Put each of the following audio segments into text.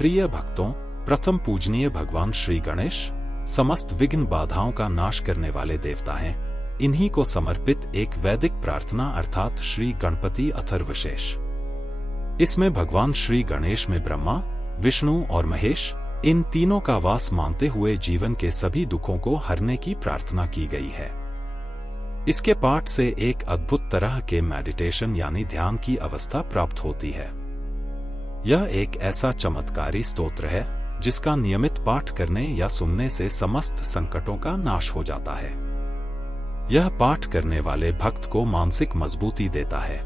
प्रिय भक्तों, प्रथम पूजनीय भगवान श्री गणेश समस्त विघ्न बाधाओं का नाश करने वाले देवता हैं। इन्हीं को समर्पित एक वैदिक प्रार्थना अर्थात श्री गणपति अथर्वशीष। इसमें भगवान श्री गणेश में ब्रह्मा, विष्णु और महेश इन तीनों का वास मानते हुए जीवन के सभी दुखों को हरने की प्रार्थना की गई है। इसके पाठ से एक अद्भुत तरह के मेडिटेशन यानी ध्यान की अवस्था प्राप्त होती है। यह एक ऐसा चमत्कारी स्तोत्र है जिसका नियमित पाठ करने या सुनने से समस्त संकटों का नाश हो जाता है। यह पाठ करने वाले भक्त को मानसिक मजबूती देता है।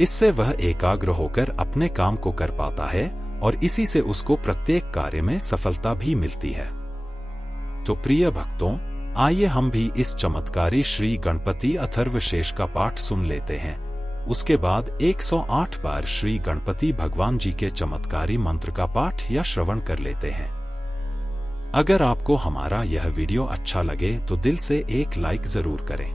इससे वह एकाग्र होकर अपने काम को कर पाता है और इसी से उसको प्रत्येक कार्य में सफलता भी मिलती है। तो प्रिय भक्तों, आइए हम भी इस चमत्कारी श्री गणपति अथर्वशीष का पाठ सुन लेते हैं। उसके बाद 108 बार श्री गणपति भगवान जी के चमत्कारी मंत्र का पाठ या श्रवण कर लेते हैं। अगर आपको हमारा यह वीडियो अच्छा लगे तो दिल से एक लाइक जरूर करें।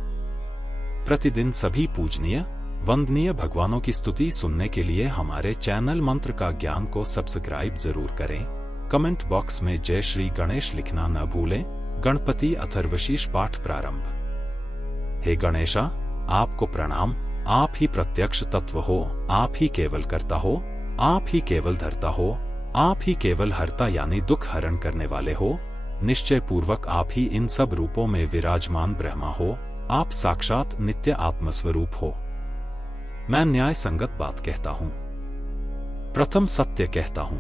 प्रतिदिन सभी पूजनीय वंदनीय भगवानों की स्तुति सुनने के लिए हमारे चैनल मंत्र का ज्ञान को सब्सक्राइब जरूर करें। कमेंट बॉक्स में जय श्री गणेश लिखना न भूलें। गणपति अथर्वशीष पाठ प्रारंभ। हे गणेशा, आपको प्रणाम। आप ही प्रत्यक्ष तत्व हो, आप ही केवल करता हो, आप ही केवल धरता हो, आप ही केवल हरता यानी दुख हरण करने वाले हो। निश्चय पूर्वक आप ही इन सब रूपों में विराजमान ब्रह्मा हो। आप साक्षात नित्य आत्मस्वरूप हो। मैं न्याय संगत बात कहता हूं, प्रथम सत्य कहता हूं।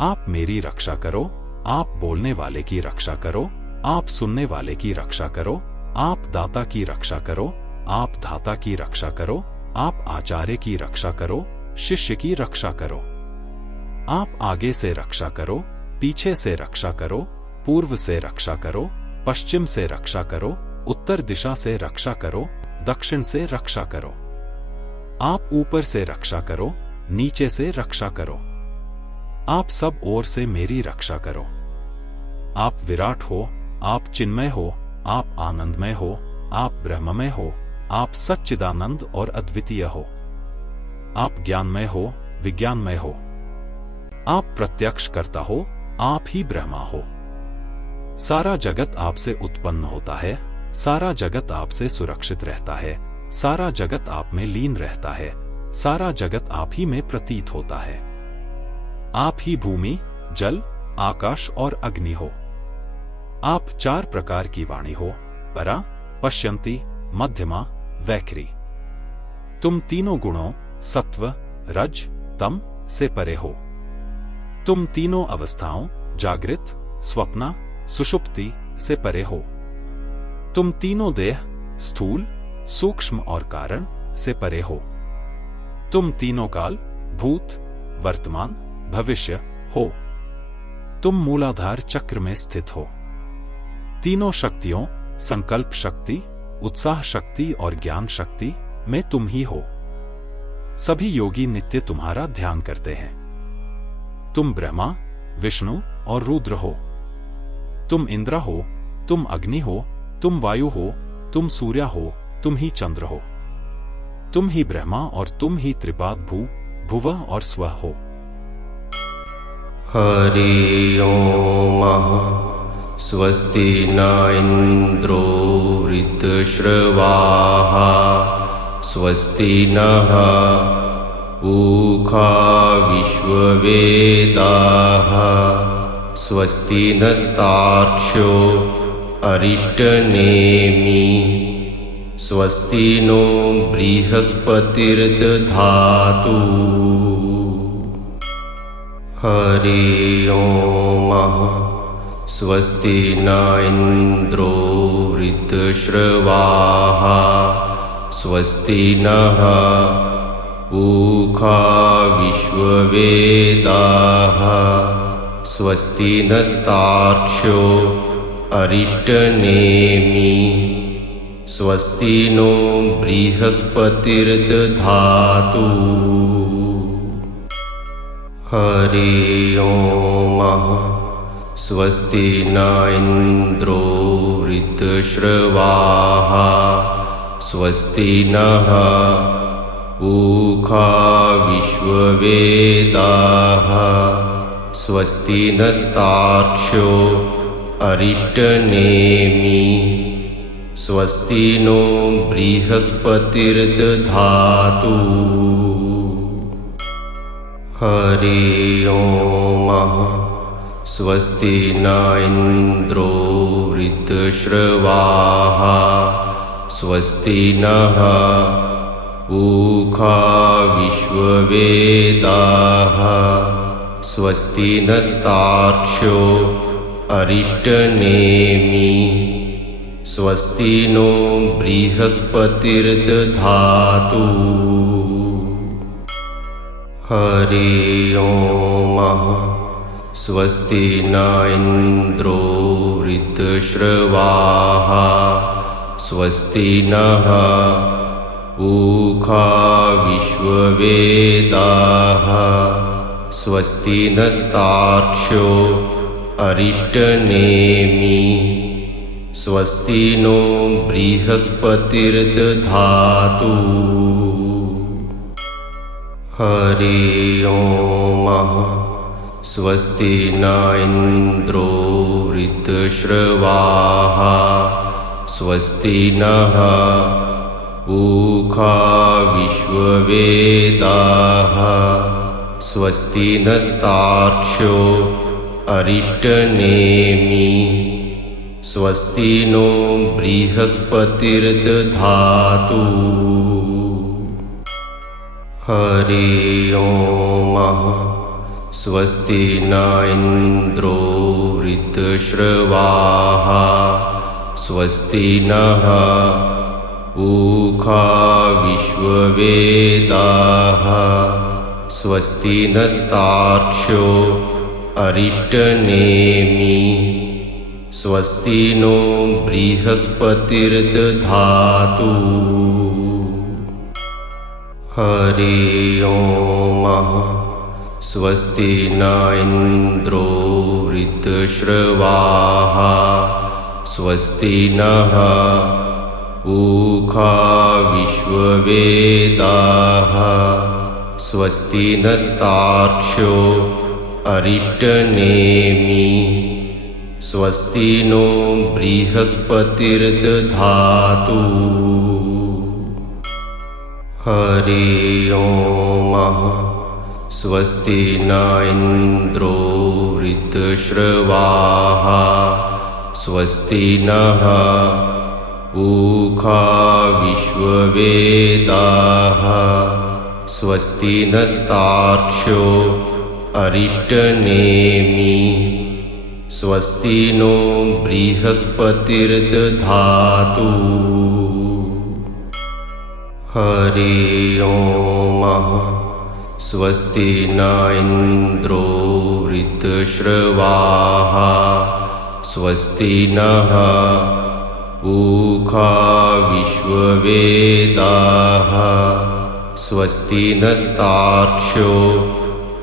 आप मेरी रक्षा करो, आप बोलने वाले की रक्षा करो, आप सुनने वाले की रक्षा करो, आप दाता की रक्षा करो, आप धाता की रक्षा करो, आप आचार्य की रक्षा करो, शिष्य की रक्षा करो। आप आगे से रक्षा करो, पीछे से रक्षा करो, पूर्व से रक्षा करो, पश्चिम से रक्षा करो, उत्तर दिशा से रक्षा करो, दक्षिण से रक्षा करो। आप ऊपर से रक्षा करो, नीचे से रक्षा करो। आप सब ओर से मेरी रक्षा करो। आप विराट हो, आप चिन्मय हो, आप आनंदमय हो, आप ब्रह्ममय हो, आप सच्चिदानंद और अद्वितीय हो। आप ज्ञानमय हो, विज्ञानमय हो। आप प्रत्यक्ष करता हो, आप ही ब्रह्मा हो। सारा जगत आपसे उत्पन्न होता है, सारा जगत आपसे सुरक्षित रहता है, सारा जगत आप में लीन रहता है, सारा जगत आप ही में प्रतीत होता है। आप ही भूमि, जल, आकाश और अग्नि हो। आप 4 प्रकार की वाणी हो, परा, पश्यन्ति, मध्यमा, वैखरी। तुम तीनों गुणों सत्व, रज, तम से परे हो। तुम तीनों अवस्थाओं जागृत, स्वप्न, सुषुप्ति से परे हो। तुम तीनों देह स्थूल, सूक्ष्म और कारण से परे हो। तुम तीनों काल भूत, वर्तमान, भविष्य हो। तुम मूलाधार चक्र में स्थित हो। तीनों शक्तियों संकल्प शक्ति, उत्साह शक्ति और ज्ञान शक्ति में तुम ही हो। सभी योगी नित्य तुम्हारा ध्यान करते हैं। तुम ब्रह्मा, विष्णु और रुद्र हो। तुम इंद्र हो, तुम अग्नि हो, तुम वायु हो, तुम सूर्य हो, तुम ही चंद्र हो। तुम ही ब्रह्मा और तुम ही त्रिपाद भू, भुवः और स्वः हो। हरि ओम। स्वस्ति न इंद्रो वृद्धश्रवाः स्वस्ति नः पूषा विश्ववेदाः स्वस्ति नस्तार्क्ष्यो अरिष्टनेमि स्वस्ति नो बृहस्पतिर्दधातु। हरि ओम। स्वस्ति न इंद्रो वृद्धश्रवाः स्वस्ति नः पूषा विश्ववेदाः स्वस्ति नस्तार्क्ष्यो अरिष्टनेमि स्वस्ति नो बृहस्पतिर्दधातु। हरि ओम। स्वस्ति न इंद्रो वृद्धश्रवाः स्वस्ति नः ऊखा विश्ववेदाः स्वस्ति नस्तार्क्ष्यो अरिष्टनेमि स्वस्ति नो बृहस्पतिर्दधातु। हरि ओम। स्वस्ति न इन्द्रो वृद्धश्रवाः स्वस्ति नः ऊखा विश्ववेदाः स्वस्ति नस्तार्क्ष्यो अरिष्टनेमि स्वस्ति नो बृहस्पतिर्दधातु। हरि ओम। स्वस्ति न इन्द्रो वृद्धश्रवाः स्वस्ति नः ऊखा विश्ववेदाः स्वस्ति नस्तार्क्ष्यो अरिष्टनेमि स्वस्ति नो बृहस्पतिर्दधातु। हरि ओम। स्वस्ति न इन्द्रो वृद्धश्रवाः स्वस्ति नः ऊखा विश्ववेदाः स्वस्ति नस्तार्क्ष्यो अरिष्टनेमि स्वस्ति नो बृहस्पतिर्दधातु। हरि ओम। स्वस्ति न इन्द्रो वृद्धश्रवाः स्वस्ति नः ऊखा विश्ववेदाः स्वस्ति नस्तार्क्ष्यो अरिष्टनेमि स्वस्ति नो बृहस्पतिर्दधातु। हरि ओम। स्वस्ति न इन्द्रो वृद्धश्रवाः स्वस्ति नः ऊखा विश्ववेदाः स्वस्ति नस्तार्क्ष्यो अरिष्टनेमि स्वस्ति नो बृहस्पतिर्दधातु। हरि ओम। स्वस्ति न इन्द्रो वृद्धश्रवाः स्वस्ति नः ऊखा विश्ववेदाः स्वस्ति नस्तार्क्ष्यो अरिष्टनेमि स्वस्ति नो बृहस्पतिर्दधातु। हरि ओम। स्वस्ति न इन्द्रो वृद्धश्रवाः स्वस्ति नः ऊखा विश्ववेदाः स्वस्ति नस्तार्क्ष्यो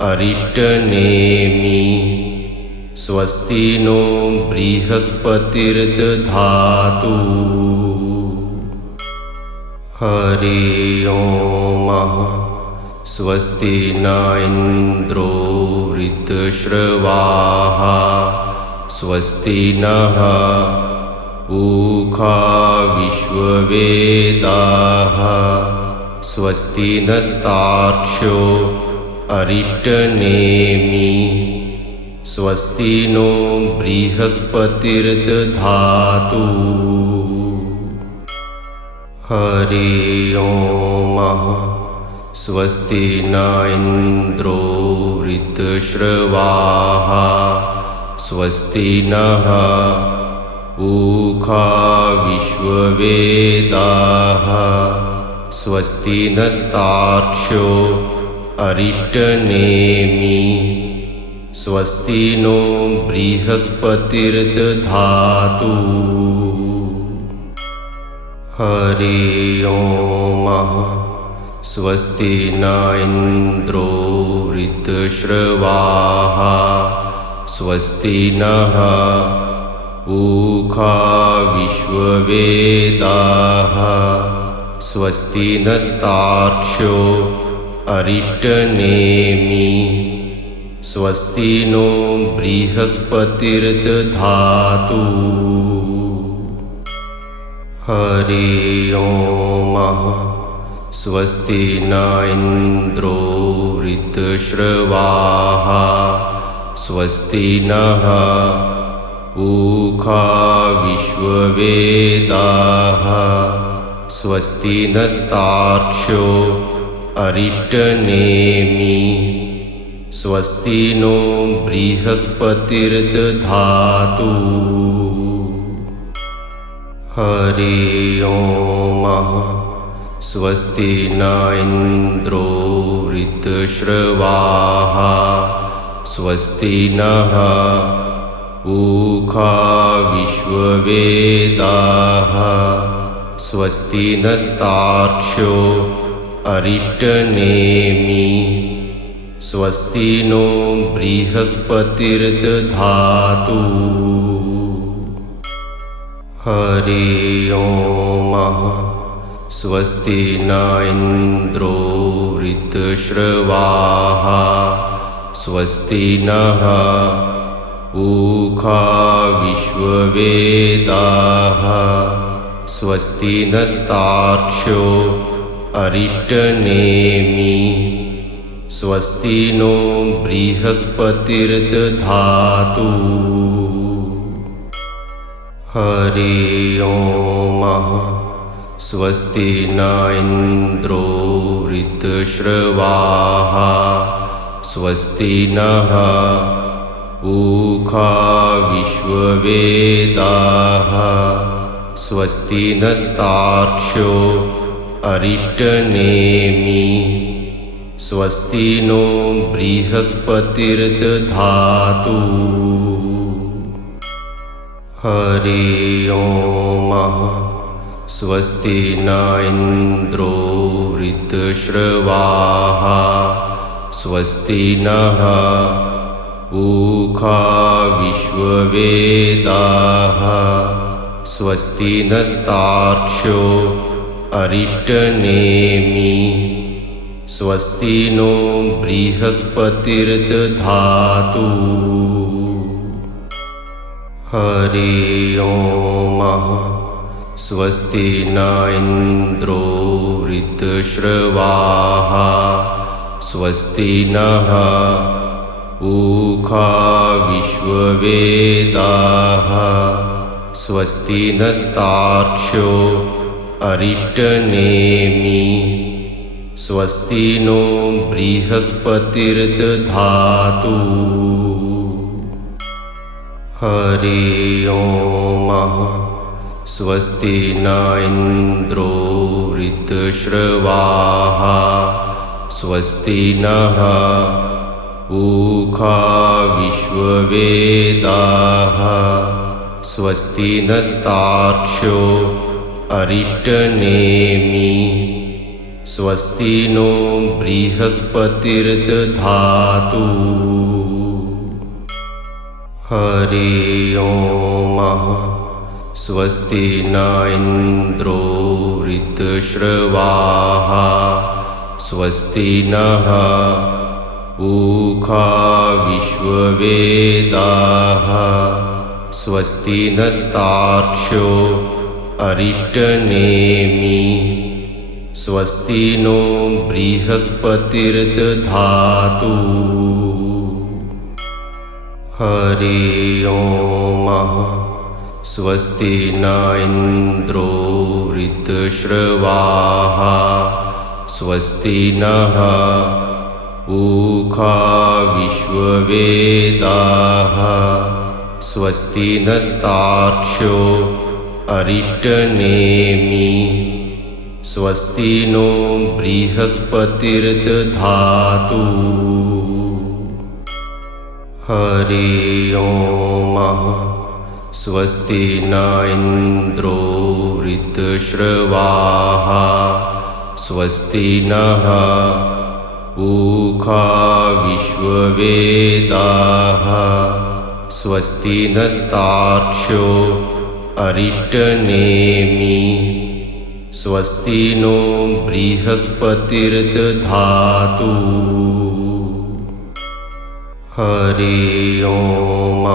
अरिष्टनेमि स्वस्ति नो बृहस्पतिर्दधातु। हरि ओम। स्वस्ति न इन्द्रो वृद्धश्रवाः स्वस्ति नः ऊखा विश्ववेदाः स्वस्ति नस्तार्क्ष्यो अरिष्टनेमि स्वस्ति नो बृहस्पतिर्दधातु। हरि ओम। स्वस्ति न इन्द्रो वृद्धश्रवाः स्वस्ति नः ऊखा विश्ववेदाः स्वस्ति नस्तार्क्ष्यो अरिष्टनेमि स्वस्ति नो बृहस्पतिर्दधातु। हरि ओम। स्वस्ति न इन्द्रो वृद्धश्रवाः स्वस्ति नः ऊखा विश्ववेदाः स्वस्ति नस्तार्क्ष्यो अरिष्टनेमि स्वस्ति नो बृहस्पतिर्दधातु हरि ओम स्वस्ति न इन्द्रो वृद्धश्रवाः स्वस्ति नः पूषा विश्ववेदाः स्वस्ति नस्तार्क्ष्यो अरिष्टनेमि स्वस्ति नो बृहस्पतिर्दधातु हरि ओम स्वस्ति न इन्द्रो वृद्धश्रवाः स्वस्ति नः पूषा विश्ववेदाः स्वस्ति नस्तार्क्ष्यो अरिष्टनेमि स्वस्ति नो बृहस्पतिर्दधातु हरि ओम स्वस्ति न इन्द्रो वृद्धश्रवाः स्वस्ति नः पूषा विश्ववेदाः स्वस्ति नस्तार्क्ष्यो अरिष्टनेमि स्वस्ति नो बृहस्पतिर्दधातु हरि ओम स्वस्ति न इन्द्रो वृद्धश्रवाः स्वस्ति नः पूषा विश्ववेदाः स्वस्ति नस्तार्क्ष्यो अरिष्टनेमि स्वस्ति नो बृहस्पतिर्दधातु हरि ओम स्वस्ति न इन्द्रो वृद्धश्रवाः स्वस्ति नः पूषा विश्ववेदाः स्वस्ति नस्तार्क्ष्यो अरिष्टनेमि स्वस्ति नो बृहस्पतिर्दधातु हरि ओम स्वस्ति न इन्द्रो वृद्धश्रवाः स्वस्ति नः पूषा विश्ववेदाः स्वस्ति नस्तार्क्ष्यो अरिष्टनेमि स्वस्ति नो बृहस्पतिर्दधातु हरि ओम स्वस्ति न इन्द्रो वृद्धश्रवाः स्वस्ति नः पूषा विश्ववेदाः स्वस्ति नस्तार्क्ष्यो अरिष्टनेमि स्वस्ति नो बृहस्पतिर्दधातु हरि ओम स्वस्ति न इन्द्रो वृद्धश्रवाः स्वस्ति नः पूषा विश्ववेदाः स्वस्ति नस्तार्क्ष्यो अरिष्टनेमि स्वस्ति नो बृहस्पतिर्दधातु हरि ओम स्वस्ति न इन्द्रो वृद्धश्रवाः स्वस्ति नः पूषा विश्ववेदाः स्वस्ति नस्तार्क्ष्यो अरिष्टनेमि स्वस्ति नो बृहस्पतिर्दधातु हरि ओम स्वस्ति न इन्द्रो वृद्धश्रवाः स्वस्ति नः पूषा विश्ववेदाः स्वस्ति नस्तार्क्ष्यो अरिष्टनेमि स्वस्ति नो बृहस्पतिर्दधातु हरि ओम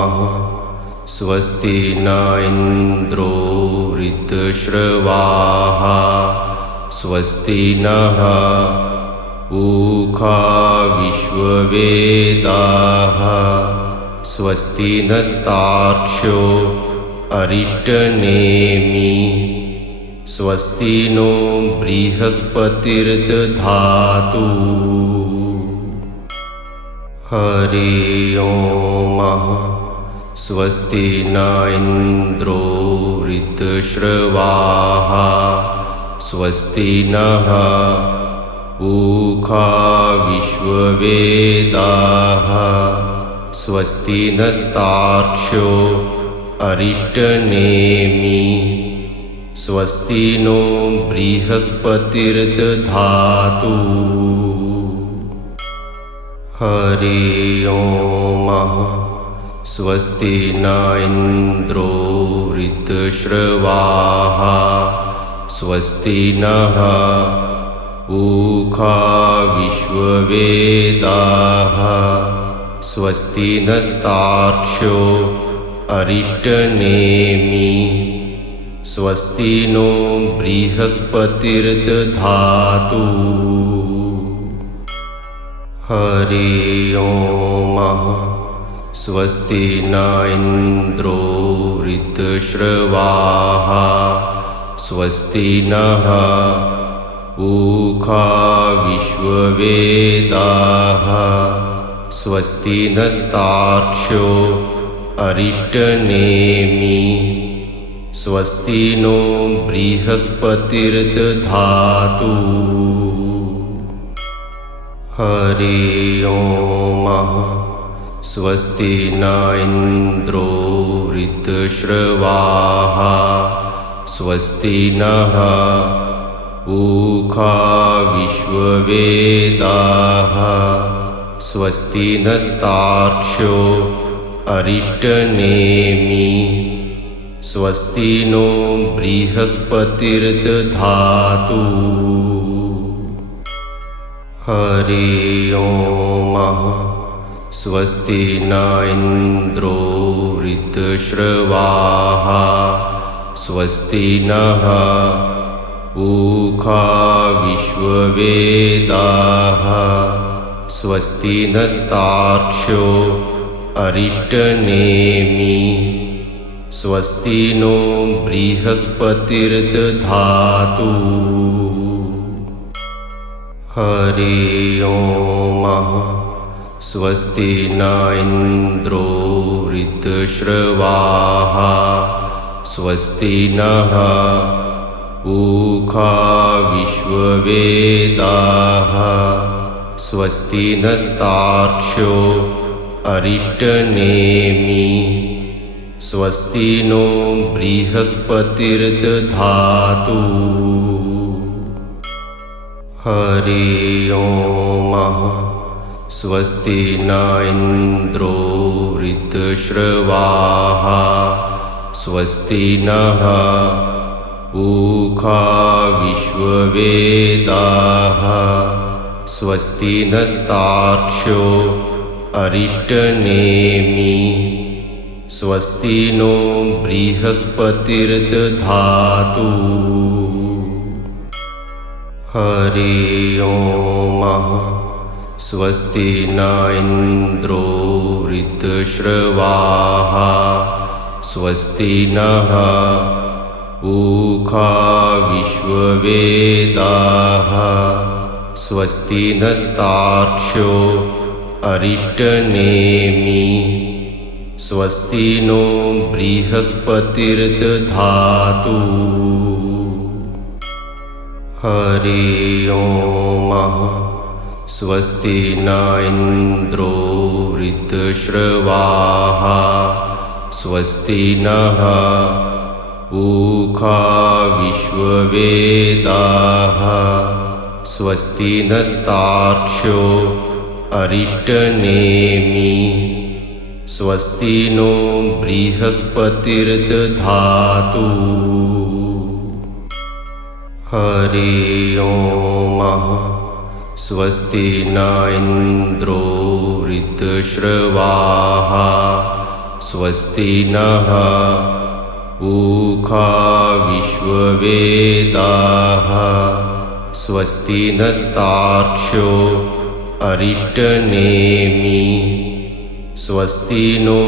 स्वस्ति न इन्द्रो वृद्धश्रवाः स्वस्ति नः पूषा विश्ववेदाः स्वस्ति नस्तार्क्ष्यो अरिष्टनेमि स्वस्ति नो बृहस्पतिर्दधातु हरि ओम स्वस्ति न इन्द्रो वृद्धश्रवाः स्वस्ति नः पूषा विश्ववेदाः स्वस्ति नस्तार्क्ष्यो अरिष्टनेमि स्वस्ति नो बृहस्पतिर्दधातु हरि ओम स्वस्ति न इन्द्रो वृद्धश्रवाः स्वस्ति नः पूषा विश्ववेदाः स्वस्ति नस्तार्क्ष्यो अरिष्टनेमि स्वस्ति नो बृहस्पतिर्दधातु हरि ओम स्वस्ति न इन्द्रो वृद्धश्रवाः स्वस्ति नः पूषा विश्ववेदाः स्वस्ति नस्तार्क्ष्यो अरिष्टनेमि स्वस्ति नो बृहस्पतिर्दधातु हरि ओम स्वस्ति न इन्द्रो वृद्धश्रवाः स्वस्ति नः पूषा विश्ववेदाः स्वस्ति नस्तार्क्ष्यो अरिष्टनेमि स्वस्ति नो बृहस्पतिर्दधातु हरि ओम स्वस्ति न इन्द्रो वृद्धश्रवाः स्वस्ति नः पूषा विश्ववेदाः स्वस्ति नस्तार्क्ष्यो अरिष्टनेमि स्वस्ति नो बृहस्पतिर्दधातु हरि ओम स्वस्ति न इन्द्रो वृद्धश्रवाः स्वस्ति नः पूषा विश्ववेदाः स्वस्ति नस्तार्क्ष्यो अरिष्टनेमि स्वस्ति नो बृहस्पतिर्दधातु हरि ओम स्वस्ति न इन्द्रो वृद्धश्रवाः स्वस्ति नः पूषा विश्ववेदाः स्वस्ति नस्तार्क्ष्यो अरिष्टनेमि स्वस्ति नो बृहस्पतिर्दधातु हरि ओम स्वस्ति न इन्द्रो वृद्धश्रवाः स्वस्ति नः पूषा विश्ववेदाः स्वस्ति नस्तार्क्ष्यो अरिष्टनेमि स्वस्ति नो बृहस्पतिर्दधातु हरि ओम स्वस्ति न इन्द्रो वृद्धश्रवाः स्वस्ति नः पूषा विश्ववेदाः स्वस्ति नस्तार्क्ष्यो अरिष्टनेमि स्वस्ति नो बृहस्पतिर्दधातु हरि ओम। स्वस्ति न इन्द्रो वृद्धश्रवाः स्वस्ति नः पूषा विश्ववेदाः स्वस्ति नस्तार्क्ष्यो अरिष्टनेमि स्वस्ति नो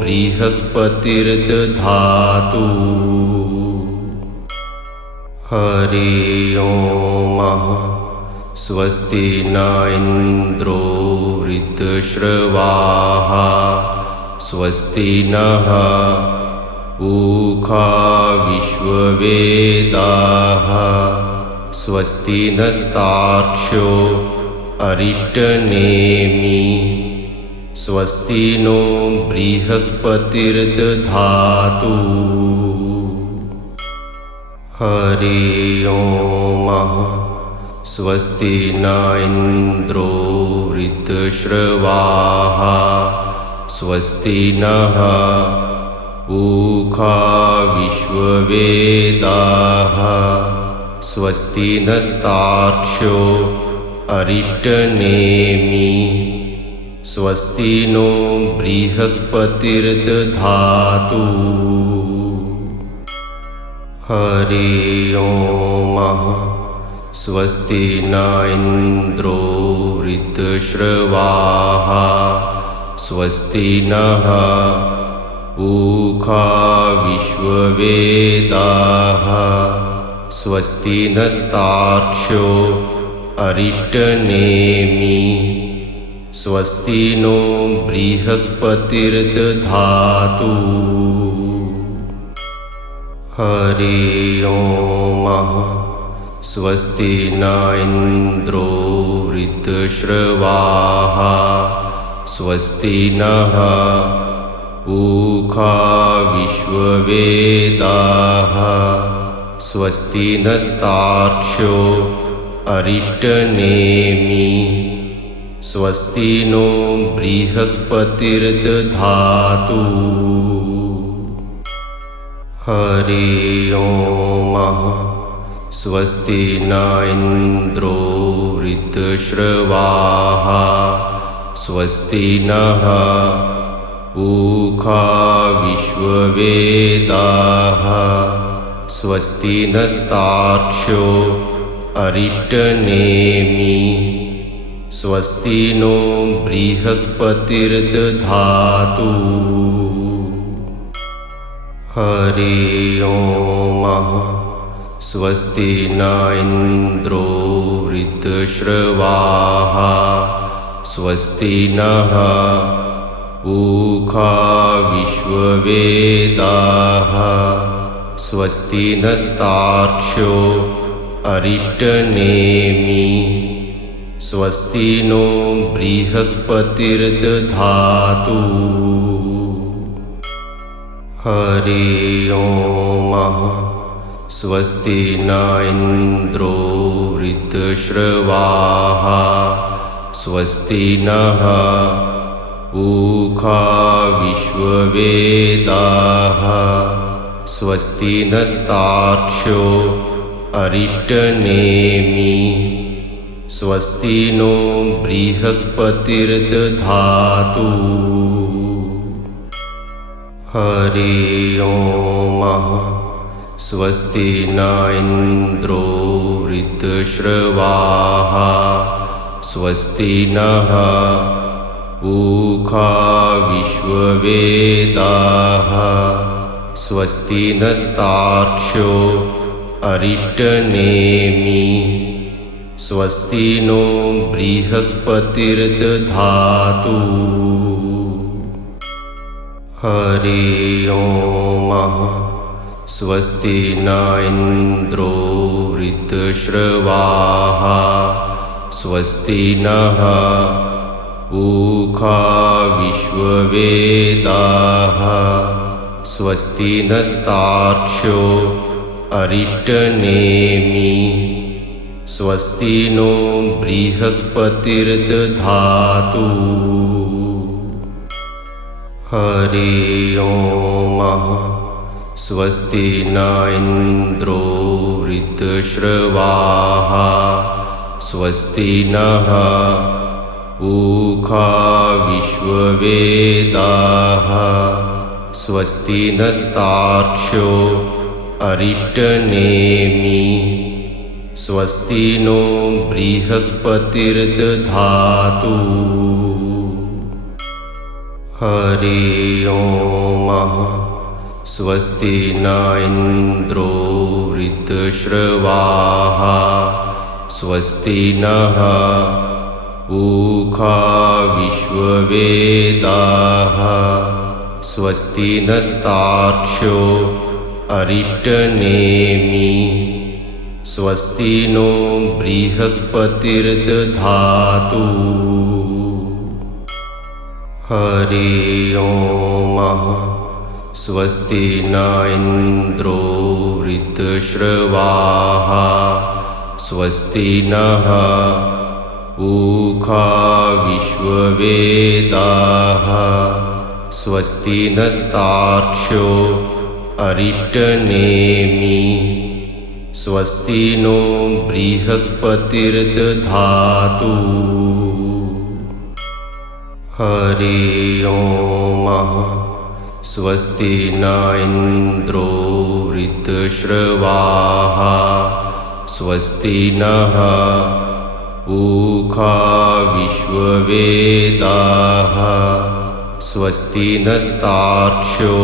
बृहस्पतिर्दधातु। हरि ओम। स्वस्ति न इन्द्रो वृद्धश्रवाः स्वस्ति नः पूषा विश्ववेदाः स्वस्ति नस्तार्क्ष्यो अरिष्टनेमि स्वस्ति नो बृहस्पतिर्दधातु। हरि ओम। स्वस्ति न इन्द्रो वृद्धश्रवाः स्वस्ति नः पूषा विश्ववेदाः स्वस्ति नस्तार्क्ष्यो अरिष्टनेमि स्वस्ति नो बृहस्पतिर्दधातु। हरि ओम। स्वस्ति न इन्द्रो वृद्धश्रवाः स्वस्ति नः पूषा विश्ववेदाः स्वस्ति नस्तार्क्ष्यो अरिष्टनेमि स्वस्ति नो बृहस्पतिर्दधातु। हरि ओम। स्वस्ति न इन्द्रो वृद्धश्रवाः स्वस्ति नः पूषा विश्ववेदाः स्वस्ति नस्तार्क्ष्यो अरिष्टनेमि स्वस्ति नो बृहस्पतिर्दधातु। हरि ओम। स्वस्ति न इन्द्रो वृद्धश्रवाः स्वस्ति नः पूषा विश्ववेदाः स्वस्ति नस्तार्क्ष्यो अरिष्टनेमि स्वस्ति नो बृहस्पतिर्दधातु। हरि ओम। स्वस्ति न इन्द्रो वृद्धश्रवाः स्वस्ति नः पूषा विश्ववेदाः स्वस्ति नस्तार्क्ष्यो अरिष्टनेमि स्वस्ति नो बृहस्पतिर्दधातु। हरि ओम। स्वस्ति न इन्द्रो वृद्धश्रवाः स्वस्ति नः पूषा विश्ववेदाः स्वस्ति नस्तार्क्ष्यो अरिष्टनेमि स्वस्ति नो बृहस्पतिर्दधातु। हरि ओम। स्वस्ति न इन्द्रो वृद्धश्रवाः स्वस्ति नः पूषा विश्ववेदाः स्वस्ति नस्तार्क्ष्यो अरिष्टनेमि स्वस्ति नो बृहस्पतिर्दधातु। हरि ओम। स्वस्ति न इन्द्रो वृद्धश्रवाः स्वस्ति नः पूषा विश्ववेदाः स्वस्ति नस्तार्क्ष्यो अरिष्टनेमि स्वस्ति नो बृहस्पतिर्दधातु। हरि ओम। स्वस्ति न इन्द्रो वृद्धश्रवाः स्वस्ति नः पूषा विश्ववेदाः स्वस्ति नस्तार्क्ष्यो अरिष्टनेमि स्वस्ति नो बृहस्पतिर्दधातु। हरि ओम्। स्वस्ति न इन्द्रो वृद्धश्रवाः स्वस्ति नः पूषा विश्ववेदाः स्वस्ति नस्तार्क्ष्यो अरिष्टनेमि स्वस्ति नो बृहस्पतिर्दधातु। हरि ओम्। स्वस्ति न इन्द्रो वृद्धश्रवाः स्वस्ति नः पूषा विश्ववेदाः स्वस्ति नस्तार्क्ष्यो अरिष्टनेमि स्वस्ति नो बृहस्पतिर्दधातु। हरि ओम्। स्वस्ति न इन्द्रो वृद्धश्रवाः स्वस्ति नः पूषा विश्ववेदाः स्वस्ति नस्तार्क्ष्यो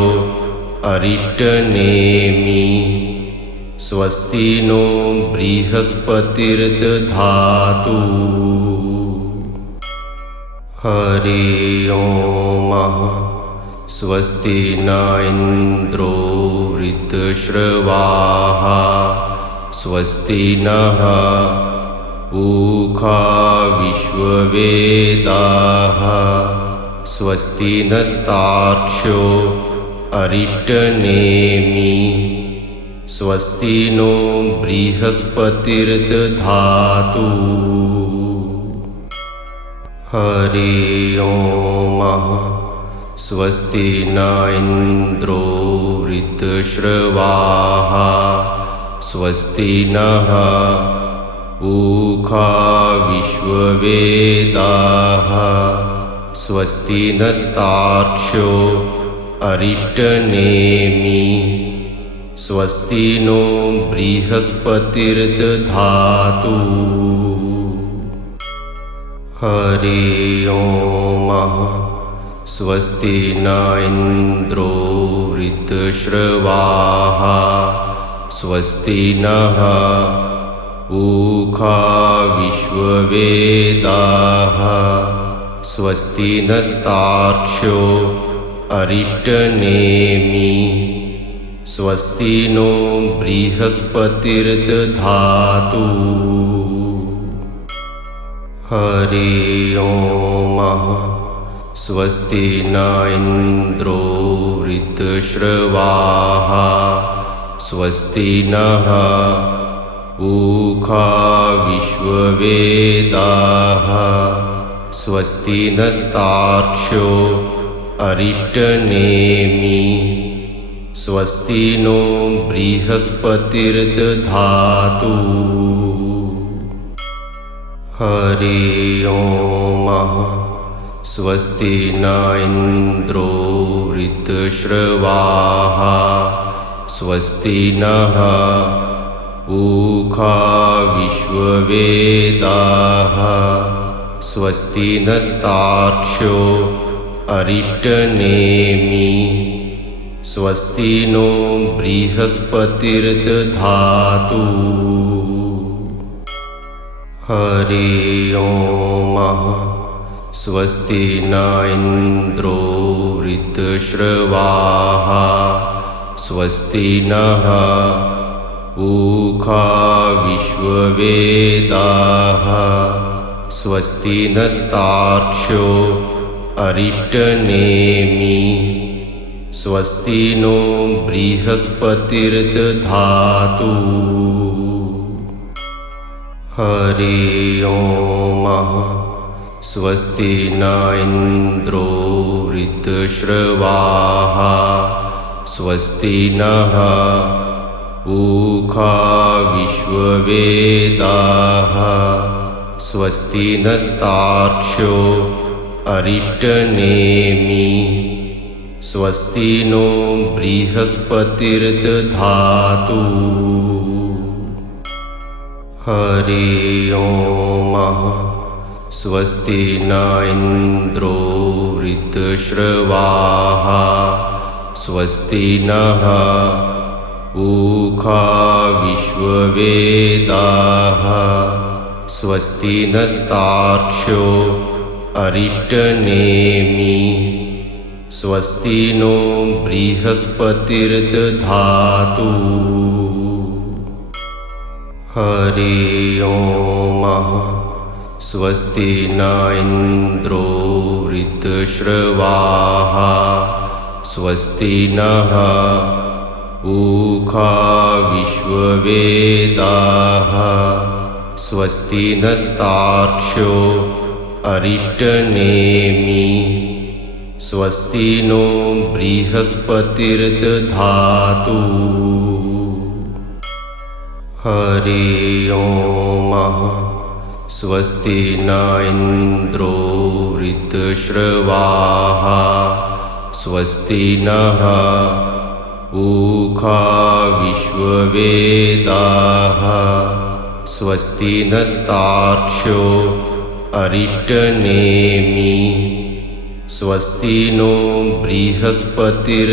अरिष्टनेमि स्वस्ति नो बृहस्पतिर्दधातु। हरि ओम्। स्वस्ति न इन्द्रो वृद्धश्रवाः स्वस्ति नः पूषा विश्ववेदाः स्वस्ति नस्तार्क्ष्यो अरिष्टनेमि स्वस्ति नो बृहस्पतिर्दधातु। हरि ओम्। स्वस्ति न इन्द्रो वृद्धश्रवाः स्वस्ति नः पूषा विश्ववेदाः स्वस्ति नस्तार्क्ष्यो अरिष्टनेमि स्वस्ति नो बृहस्पतिर्दधातु। हरि ओम्। स्वस्ति न इन्द्रो वृद्धश्रवाः स्वस्ति नः पूषा विश्ववेदाः स्वस्ति नस्तार्क्ष्यो अरिष्टनेमि स्वस्ति नो बृहस्पतिर्दधातु। हरि ओम्। स्वस्ति न इन्द्रो वृद्धश्रवाः स्वस्ति नः पूषा विश्ववेदाः स्वस्ति नस्तार्क्ष्यो अरिष्टनेमि स्वस्ति नो बृहस्पतिर्दधातु। हरि ओम्। स्वस्ति न इन्द्रो वृद्धश्रवाः स्वस्ति नः पूषा विश्ववेदाः स्वस्ति नस्तार्क्ष्यो अरिष्टनेमि स्वस्ति नो बृहस्पतिर्दधातु। हरि ओम्। स्वस्ति न इन्द्रो वृद्धश्रवाः स्वस्ति नः पूषा विश्ववेदाः स्वस्ति नस्तार्क्ष्यो अरिष्टनेमि स्वस्ति नो बृहस्पतिर्दधातु। हरि ओम्। स्वस्ति न इन्द्रो वृद्धश्रवाः स्वस्ति नः ऊखा विश्ववेदाः स्वस्ति नस्तार्क्ष्यो अरिष्टनेमि स्वस्ति नो बृहस्पतिर्दधातु हरि ओम स्वस्ति न इन्द्रो वृद्धश्रवाः स्वस्ति नः ऊखा विश्ववेदाः स्वस्ति नस्तार्क्ष्यो अरिष्टनेमि स्वस्ति नो बृहस्पतिर्दधातु हरि ओम स्वस्ति न इन्द्रो वृद्धश्रवाः स्वस्ति नः ऊखा विश्ववेदाः स्वस्ति नस्तार्क्ष्यो अरिष्टनेमि स्वस्ति नो बृहस्पतिर्दधातु हरि ओम स्वस्ति न इन्द्रो वृद्धश्रवाः स्वस्ति नः ऊखा विश्ववेदाः स्वस्ति नस्तार्क्ष्यो अरिष्टनेमि स्वस्ति नो बृहस्पतिर्दधातु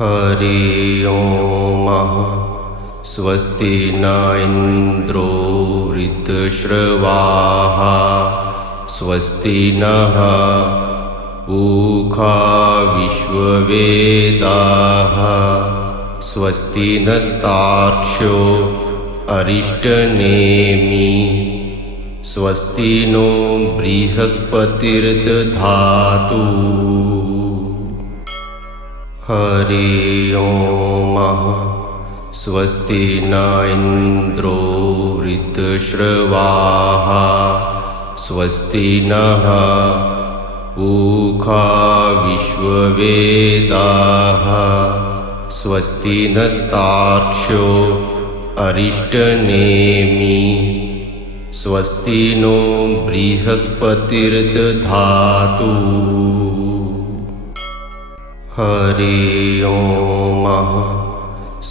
हरि ओम स्वस्ति न इन्द्रो वृद्धश्रवाः स्वस्ति नः ऊखा विश्ववेदाः स्वस्ति नस्तार्क्ष्यो अरिष्टनेमि स्वस्ति नो बृहस्पतिर्दधातु हरि ओम स्वस्ति न इन्द्रो वृद्धश्रवाः स्वस्ति नः ऊखा विश्ववेदाः स्वस्ति नस्तार्क्ष्यो अरिष्टनेमि स्वस्ति नो बृहस्पतिर्दधातु हरि ओम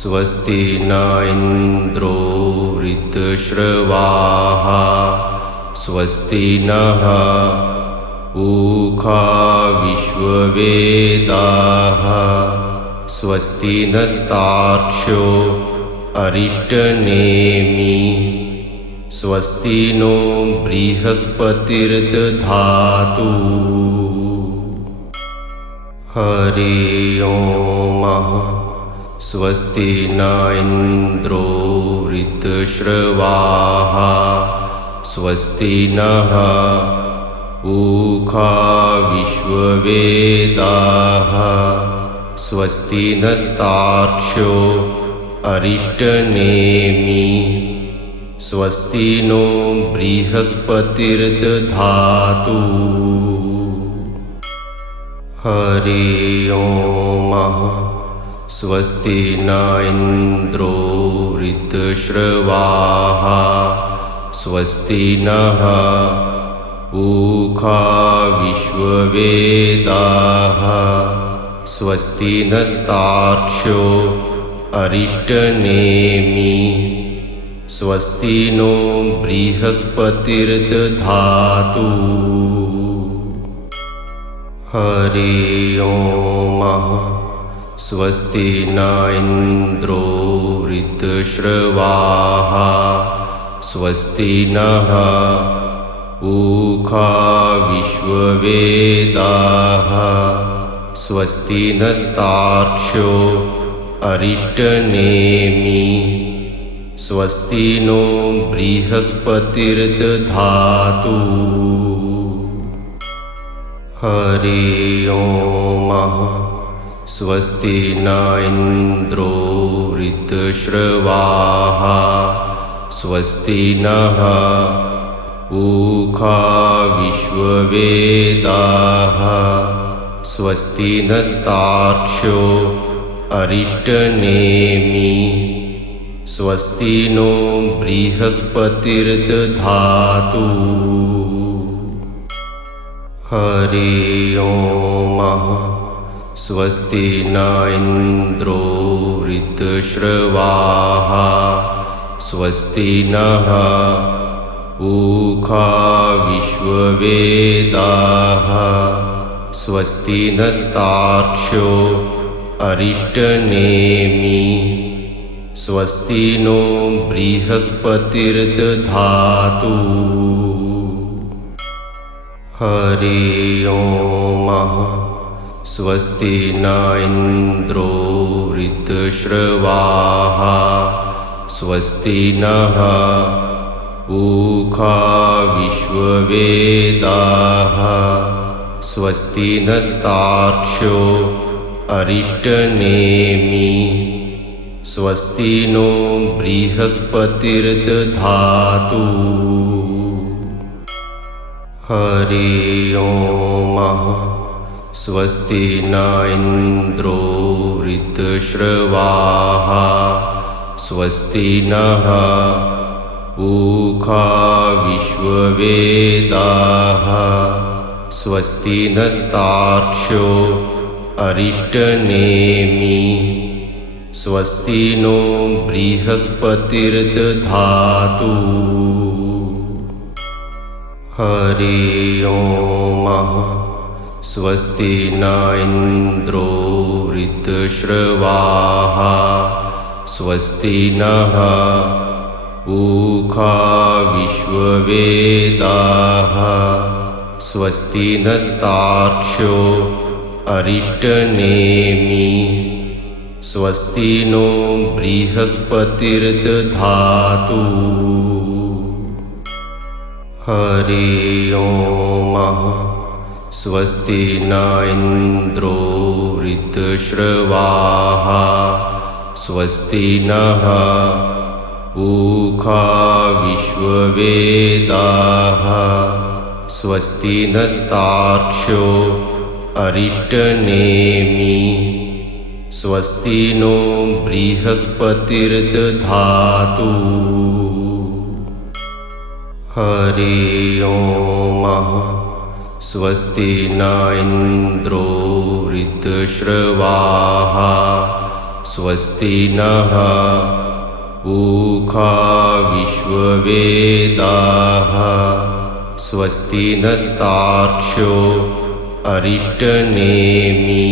स्वस्ति न इन्द्रो वृद्धश्रवाः स्वस्ति नः ऊखा विश्ववेदाः स्वस्ति नस्तार्क्ष्यो अरिष्टनेमि स्वस्ति नो बृहस्पतिर्दधातु हरि ओम स्वस्ति न इन्द्रो वृद्धश्रवाः स्वस्ति नः ऊखा विश्ववेदाः स्वस्ति नस्तार्क्ष्यो अरिष्टनेमि स्वस्ति नो बृहस्पतिर्दधातु हरि ओम स्वस्ति न इन्द्रो वृद्धश्रवाः स्वस्ति नः ऊखा विश्ववेदाः स्वस्ति नस्तार्क्ष्यो अरिष्टनेमि स्वस्ति नो बृहस्पतिर्दधातु हरि ओम स्वस्ति न इन्द्रो वृद्धश्रवाः स्वस्ति नः ऊखा विश्ववेदाः स्वस्ति नस्तार्क्ष्यो अरिष्टनेमि स्वस्ति नो बृहस्पतिर्दधातु हरि ओम स्वस्ति न इन्द्रो वृद्धश्रवाः स्वस्ति नः ऊखा विश्ववेदाः स्वस्ति नस्तार्क्ष्यो अरिष्टनेमि स्वस्ति नो बृहस्पतिर्दधातु हरि ओम स्वस्ति न इन्द्रो वृद्धश्रवाः स्वस्ति नः पूषा विश्ववेदाः स्वस्ति नस्तार्क्ष्यो अरिष्टनेमि स्वस्ति नो बृहस्पतिर्दधातु हरि ओम स्वस्ति न इन्द्रो वृद्धश्रवाः स्वस्ति नः पूषा विश्ववेदाः स्वस्ति नस्तार्क्ष्यो अरिष्टनेमि स्वस्ति नो बृहस्पतिर्दधातु हरि ओम स्वस्ति न इन्द्रो वृद्धश्रवाः स्वस्ति नः पूषा विश्ववेदाः स्वस्ति नस्तार्क्ष्यो अरिष्टनेमि स्वस्ति नो बृहस्पतिर्दधातु हरि ओम स्वस्ति न इन्द्रो वृद्धश्रवाः स्वस्ति नः पूषा विश्ववेदाः स्वस्ति नस्तार्क्ष्यो अरिष्टनेमि स्वस्ति नो बृहस्पतिर्दधातु हरि ओम स्वस्ति न इन्द्रो वृद्धश्रवाः स्वस्ति नः पूषा विश्ववेदाः स्वस्ति नस्तार्क्ष्यो अरिष्टनेमि स्वस्ति नो बृहस्पतिर्दधातु हरि ओम स्वस्ति न इन्द्रो वृद्धश्रवाः स्वस्ति नः पूषा विश्ववेदाः स्वस्ति नस्तार्क्ष्यो अरिष्टनेमि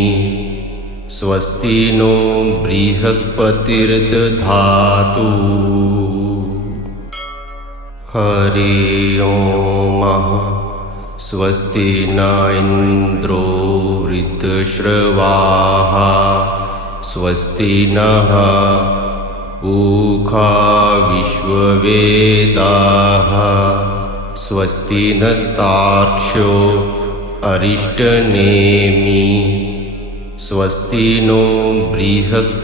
स्वस्ति नो बृहस्पतिर्दधातु हरि ओम स्वस्ति न इन्द्रो वृद्धश्रवाः स्वस्ति नः पूषा विश्ववेदाः स्वस्ति नस्तार्क्ष्यो अरिष्टनेमि स्वस्ति नो बृहस्पतिर्दधातु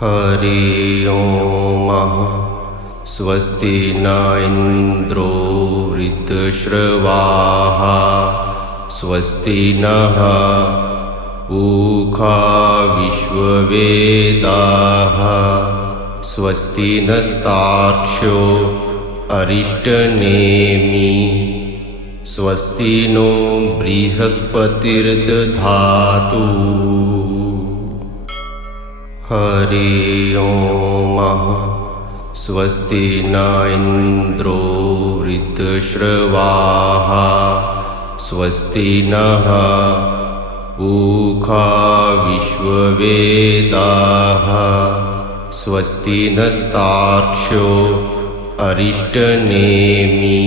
हरि ओम स्वस्ति न इन्द्रो वृद्धश्रवाः स्वस्ति नः पूषा विश्ववेदाः स्वस्ति नस्तार्क्ष्यो अरिष्टनेमि स्वस्ति नो बृहस्पतिर्दधातु हरि ओम स्वस्ति न इन्द्रो वृद्धश्रवाः स्वस्ति नः पूषा विश्ववेदाः स्वस्ति नस्तार्क्ष्यो अरिष्टनेमि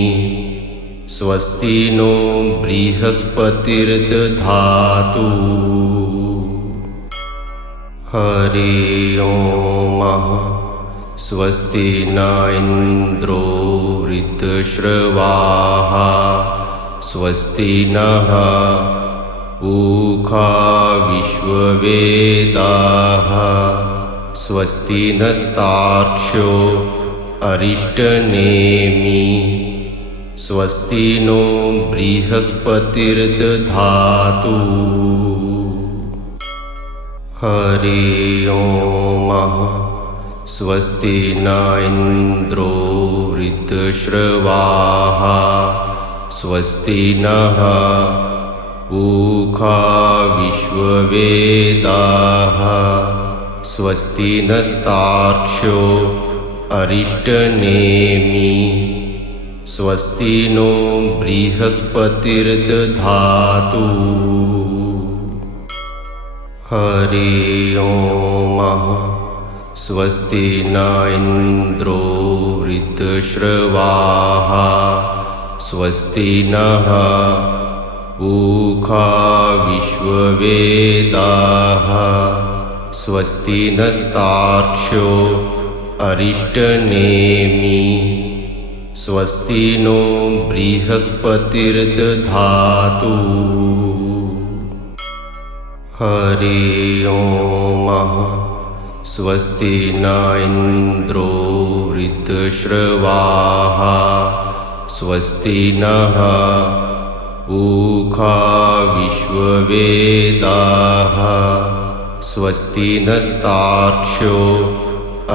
स्वस्ति नो बृहस्पतिर्दधातु हरि ओम स्वस्ति न इन्द्रो वृद्धश्रवाः स्वस्ति नः पूषा विश्ववेदाः स्वस्ति नस्तार्क्ष्यो अरिष्टनेमि स्वस्ति नो बृहस्पतिर्दधातु हरि ओम स्वस्ति न इन्द्रो वृद्धश्रवाः स्वस्ति नः पूषा विश्ववेदाः स्वस्ति नस्तार्क्ष्यो अरिष्टनेमि स्वस्ति नो बृहस्पतिर्दधातु हरि ओम स्वस्ति न इन्द्रो वृद्धश्रवाः स्वस्ति नः पूषा विश्ववेदाः स्वस्ति नस्तार्क्ष्यो अरिष्टनेमि स्वस्ति नो बृहस्पतिर्दधातु हरि ओम स्वस्ति न इन्द्रो वृद्धश्रवाः स्वस्ति नः पूषा विश्ववेदाः स्वस्ति नस्तार्क्ष्यो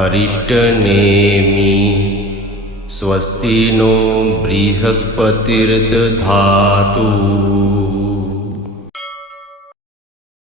अरिष्टनेमि स्वस्ति नो बृहस्पतिर्दधातु